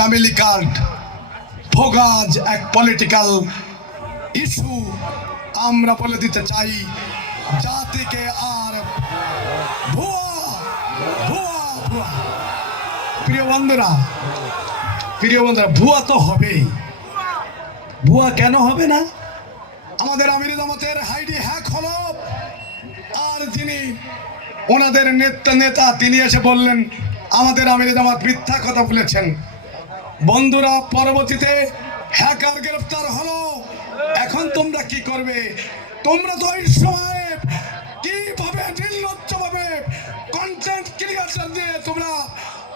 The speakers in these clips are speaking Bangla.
ফ্যামিলি কার্ড ভোগাজ এক পলিটিক্যাল ইস্যু। আমরা বলে দিতে চাই জাতিকে আর ভুয়া ভুয়া ভুয়া প্রিয় বন্ধুরা ভুয়া তো হবেই। ভুয়া কেন হবে না? আমাদের আমির জামাতের আইডি হ্যাক হলো, আর যিনি ওনাদের নেতা তিনি এসে বললেন আমাদের আমির জামাত মিথ্যা কথা বলেছেন। বন্ধুরা, পরবর্তীতে হ্যাকার গ্রেফতার হলো। এখন তোমরা কি করবে? তোমরা তো ওই সময় কিভাবে নির্লজ্জভাবে কন্টেন্ট ক্রিয়েটর দিয়ে তোমরা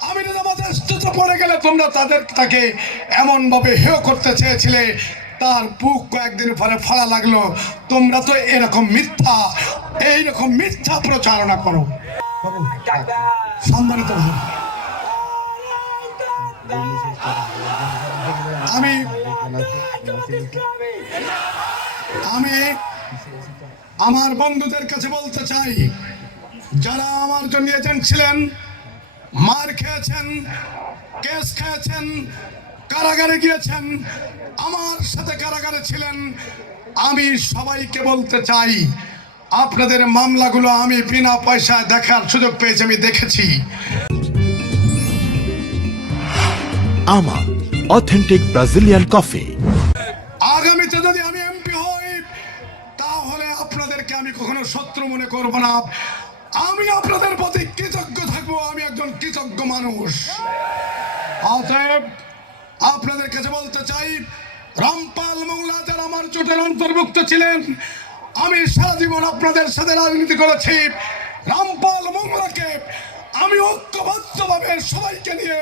আমির জামাতের স্তূপে পড়ে গেলে তোমরা তাকে এমন ভাবে হেয় করতে চেয়েছিলে, তার বুক কয়েকদিন পরে ফাড়া লাগলো। তোমরা তো এইরকম মিথ্যা প্রচারণা করো। সম্মানিত ভাই, আমি আমার বন্ধুদের কাছে বলতে চাই, যারা আমার জন্য এজেন্ট ছিলেন, মার খেয়েছেন, কেস খেয়েছেন, কারাগারে গিয়েছেন, আমার সাথে কারাগারে ছিলেন, আমি সবাইকে বলতে চাই আপনাদের মামলাগুলো আমি বিনা পয়সায় দেখার সুযোগ পেয়েছি, আমি দেখেছি। আমা অথেন্টিক ব্রাজিলিয়ান কফি। আগামীতে যদি আমি এমপি হই তাহলে আপনাদেরকে আমি কখনো শত্রু মনে করব না। আমি আপনাদের প্রতি কৃতজ্ঞ থাকবো। আমি একজন কৃতজ্ঞ মানুষ। অতএব আপনাদের কাছে বলতে চাই, রামপাল মোংলা যারা আমার জোটের অন্তর্ভুক্ত ছিলেন, আমি সারা জীবন আপনাদের সাথে রাজনীতি করেছি। রামপাল মোংলাকে আমি ঐক্যবদ্ধভাবে সবাইকে নিয়ে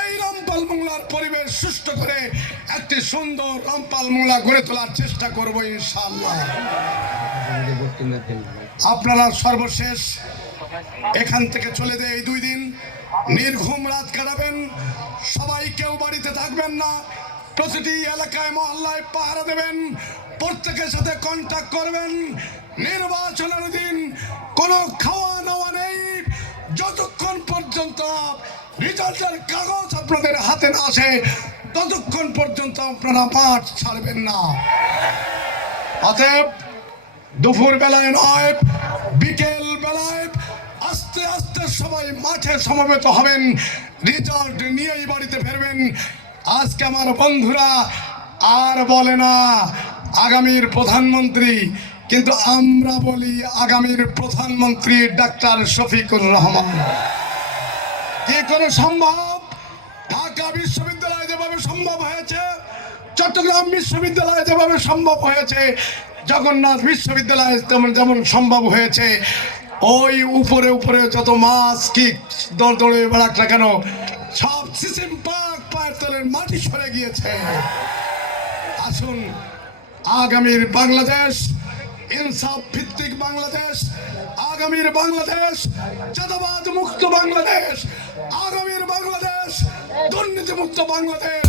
এই রামপাল মোংলার পরিবেশ সুষ্ঠু করে একটি সুন্দর রামপাল মোংলা গড়ে তোলার চেষ্টা করবো ইনশাআল্লাহ। আপনারা সর্বশেষ এখান থেকে চলে যেয়ে এই 2 দিন নির্ঘুম রাত কাটাবেন। সবাই কেউ বাড়িতে থাকবেন না, প্রতিটি এলাকায় মহল্লায় পাহারা দেবেন, প্রত্যেকের সাথে কন্ট্যাক্ট করবেন। নির্বাচনের দিন কোনো খাওয়া দাওয়া নেই যতক্ষণ পর্যন্ত রেজাল্টের কাগজ আপনাদের হাতে না আসে, ততক্ষণ পর্যন্ত আপনারা মাঠ ছাড়বেন না। অতএব দুপুর বেলায় নয়, বিকেল বেলায় আস্তে আস্তে সবাই মাঠে সমবেত হবেন, রেজাল্ট নিয়েই বাড়িতে ফিরবেন। আজকে আমার বন্ধুরা আর বলে না আগামীর প্রধানমন্ত্রী, কিন্তু আমরা বলি আগামীর প্রধানমন্ত্রী ডাক্তার শফিকুর রহমান। কি করে সম্ভব? ঢাকা বিশ্ববিদ্যালয় যেভাবে সম্ভব হয়েছে, চট্টগ্রাম বিশ্ববিদ্যালয় যেভাবে সম্ভব হয়েছে, জগন্নাথ বিশ্ববিদ্যালয় যেমন সম্ভব হয়েছে, ওই উপরে উপরে যত মাছ কি দৌড়ে বেড়াক না কেন, সব সিস্টেম পায়ের তলের মাটি সরে গিয়েছে। আসুন, আগামীর বাংলাদেশ ইনসাফ ভিত্তিক বাংলাদেশ, আগামীর বাংলাদেশ চাঁদাবাদ মুক্ত বাংলাদেশ, আগামীর বাংলাদেশ দুর্নীতি মুক্ত বাংলাদেশ।